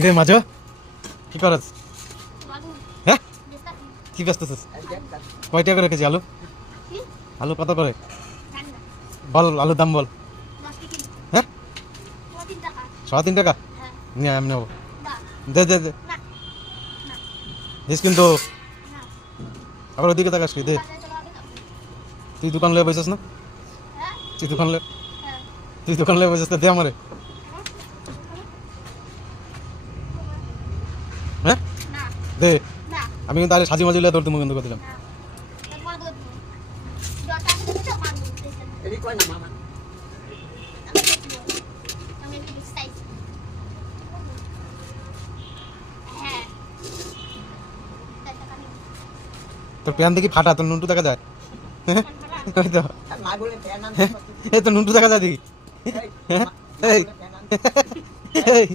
কিরে মাঝো কি করছ? হ্যাঁ কি ব্যস্ত আছিস? কয় টাকা করে কেজি আলু? আলু কত করে বল, আলুর দাম বল। হ্যাঁ 3.5 টাকা নিয়ে আমি নেবো। দে দে দে দিস কিন্তু আবার ওদিকে তাকাস কি? দে, তুই দোকান লয়ে বসেছিস না? তুই দোকান লয়ে বসেছিস, দে আমারে। হ্যাঁ দে, আমি কিন্তু আরে সাজি মাজি লিয়ে তোর তুমি কিন্তু করে দিলাম। তোর প্যান দেখি ফাটা, তোর নুনটু দেখা যায়। ওই তো এই তো নুনটু দেখা যায় দেখি। এই এই,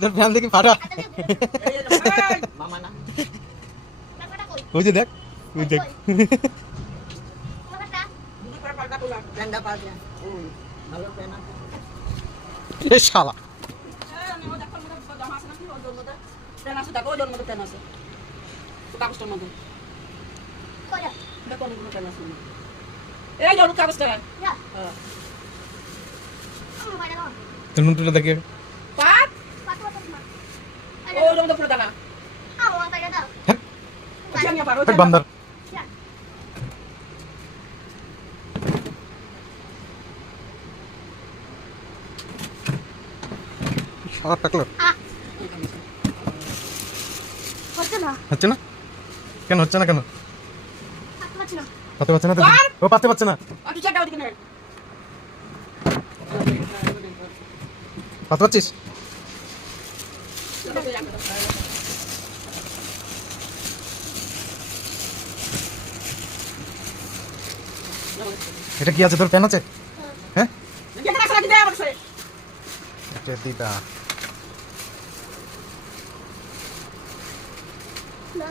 তোর প্যান দেখি ফাটা। ওই যে দেখ, ওই দেখ। এ শালা তোর নুনটুটা দেখি। বান্দর শালা টাকলো হচ্ছে না কেন? হচ্ছে না কেন? পাতে পাচ্ছে না তো? ও পাতে পাচ্ছে না, পাতে পাচ্ছিস? এটা কি আছে? তোর প্যান আছে? হ্যাঁ দিদা না